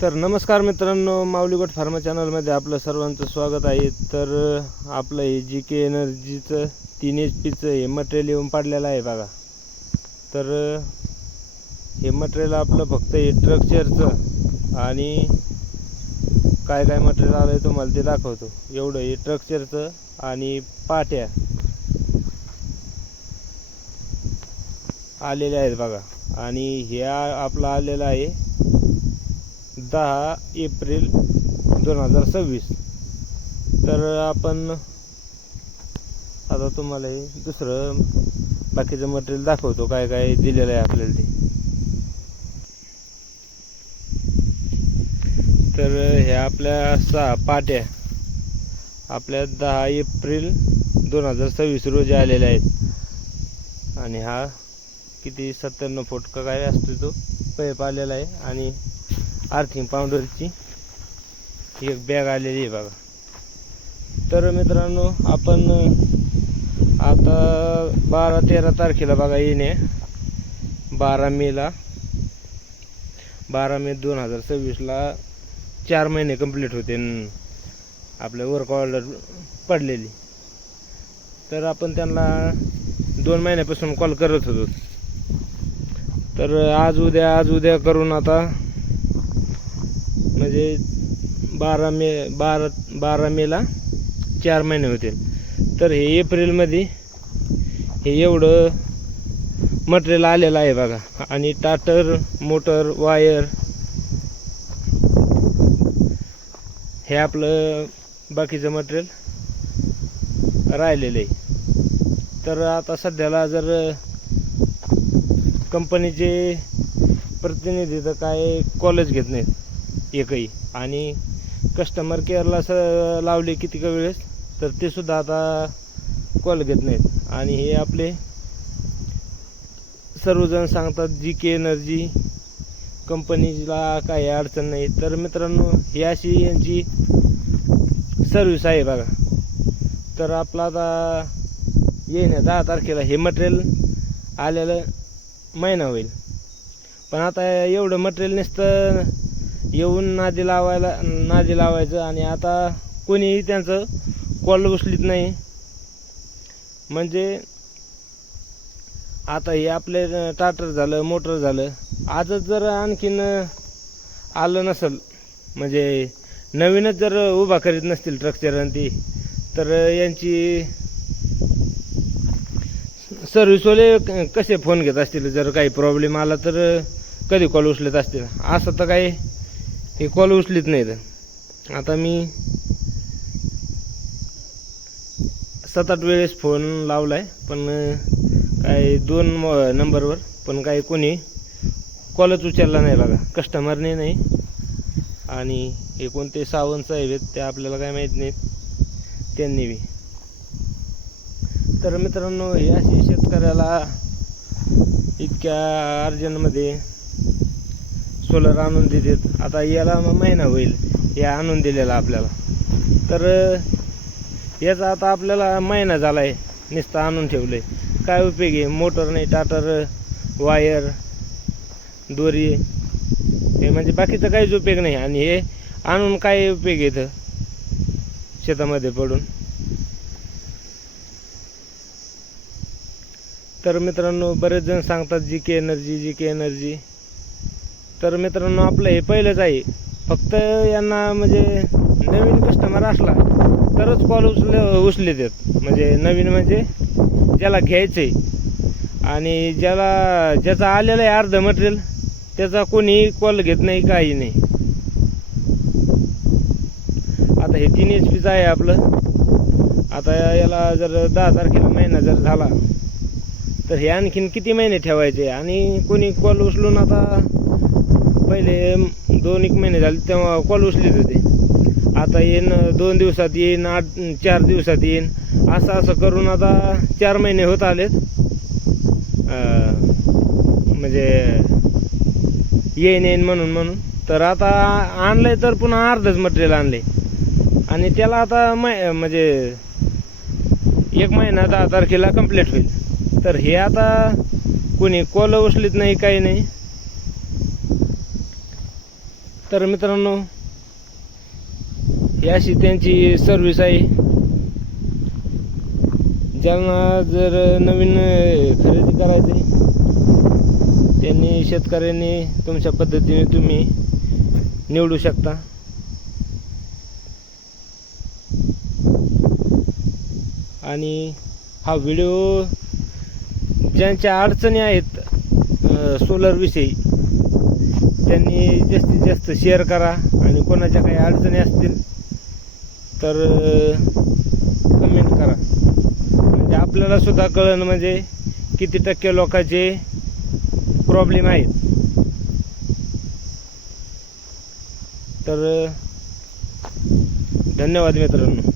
तर नमस्कार मित्रांनो, माऊली गोट फार्मा चॅनलमध्ये आपलं सर्वांचं स्वागत आहे. तर आपलं हे जी के एनर्जीचं 3 HP हे मटेरियल येऊन पडलेलं आहे बघा. तर हे मटेरियल आपलं फक्त हे ट्रक्चरचं आणि काय काय मटेरियल आलं आहे तुम्हाला ते दाखवतो. एवढं हे ट्रक्चरचं आणि पाट्या आलेल्या आहेत बघा. आणि हे आपलं आलेलं आहे 10 एप्रिल 2026. तर आपण आता तुम्हाला हे दुसरं बाकीचं मटेरियल दाखवतो काय काय दिलेलं आहे आपल्याला ते. तर ह्या आपल्या 6 पाट्या आपल्या 10 एप्रिल 2026 रोजी आलेल्या आहेत. आणि हा किती 97 फूट का काय असतो तो पाईप आलेला आहे. आणि आर्थिंग पावडरची एक बॅग आलेली आहे बघा. तर मित्रांनो, आपण आता 12-13 तारखेला बघा येणे 12 मे 2026ला 4 महिने कंप्लीट होते आपल्या वर्क ऑर्डर पडलेली. तर आपण त्यांना 2 महिन्यापासून कॉल करत होतो. तर आज उद्या करून आता म्हणजे 12 मेला 4 महिने होतील. तर हे एप्रिलमध्ये हे एवढं मटेरियल आलेलं आहे बघा. आणि टाटर, मोटर, वायर हे आपलं बाकीचं मटेरियल राहिलेलं आहे. तर आता सध्याला जर कंपनीचे प्रतिनिधी तर काय कॉलच घेत नाहीत एकही. आणि कस्टमर केअरला लावले किती का वेळेस तर ते सुद्धा आता कॉल घेत नाहीत. आणि हे आपले सर्वजण सांगतात जी के एनर्जी कंपनीला काही अडचण नाही. तर मित्रांनो, ही अशी यांची सर्विस आहे बघा. तर आपला आता येईन 10 तारखेला हे मटेरियल आलेलं महिना होईल. पण आता एवढं मटेरियल नुसतं येऊन नादी लावायचं आणि आता कोणीही त्यांचं कॉल उचलीत नाही. म्हणजे आता हे आपले टाटर झालं, मोटर झालं, आजच जर आणखीन आलं नसेल म्हणजे नवीनच जर उभा करीत नसतील ट्रक्चर आणि ती, तर यांची सर्व्हिसवाले कसे फोन घेत असतील. जर काही प्रॉब्लेम आला तर कधी कॉल उचलत असतील. असं तर काही हे कॉल उचलीत नाहीत. आता मी 7-8 वेळेस फोन लावलाय पण काही 2 नंबरवर, पण काही कोणी कॉलच उचलला नाही बघा. कस्टमरने नाही. आणि हे कोणते सावंत साहेब आहेत ते आपल्याला काय माहीत नाहीत त्यांनी बी. तर मित्रांनो, हे अशी शेतकऱ्याला इतक्या अर्जंटमध्ये सोलर आणून देतात. आता याला महिना होईल हे आणून दिलेला आपल्याला. तर याचा आता आपल्याला महिना झाला आहे नुसतं आणून ठेवलं आहे. काय उपयोग आहे? मोटर नाही, टाटर, वायर, दोरी हे म्हणजे बाकीचं काहीच उपयोग नाही. आणि हे आणून काय उपयोग येतं शेतामध्ये पडून. तर मित्रांनो, बरेच जण सांगतात जी के एनर्जी. तर मित्रांनो, आपलं हे पहिलंच आहे. फक्त यांना म्हणजे नवीन कस्टमर असला तरच कॉल उचले देत. म्हणजे नवीन म्हणजे ज्याला घ्यायचं आहे आणि ज्याचं आलेलं आहे अर्ध मटेरियल त्याचा कोणीही कॉल घेत नाही, काही नाही. आता हे 3 HP आहे आपलं. आता याला जर 10 तारखेला महिना जर झाला तर हे आणखीन किती महिने ठेवायचे. आणि कोणी कॉल उचलून आता पहिले 2-1 महिने झाले तेव्हा कॉल उचलीत होते. आता येईन 2 दिवसात येईन, 4 दिवसात येईन, असं करून आता 4 महिने होत आलेत. म्हणजे येईन म्हणून. तर आता आणलंय तर पुन्हा अर्धच मटेरियल आणले. आणि त्याला आता म्हणजे 1 महिना 10 तारखेला कंप्लीट होईल. तर हे आता कोणी कॉल उचलीत नाही, काही नाही. तर मित्रांनो, ही अशी त्यांची सर्विस आहे. ज्यांना जर नवीन खरेदी करायची त्यांनी, शेतकऱ्यांनी तुमच्या पद्धतीने तुम्ही निवडू शकता. आणि हा व्हिडिओ ज्यांच्या अडचणी आहेत सोलरविषयी त्यांनी जास्तीत जास्त शेअर करा. आणि कोणाच्या काही अडचणी असतील तर कमेंट करा, म्हणजे आपल्याला सुद्धा कळलं म्हणजे किती टक्के लोकांचे प्रॉब्लेम आहेत. तर धन्यवाद मित्रांनो.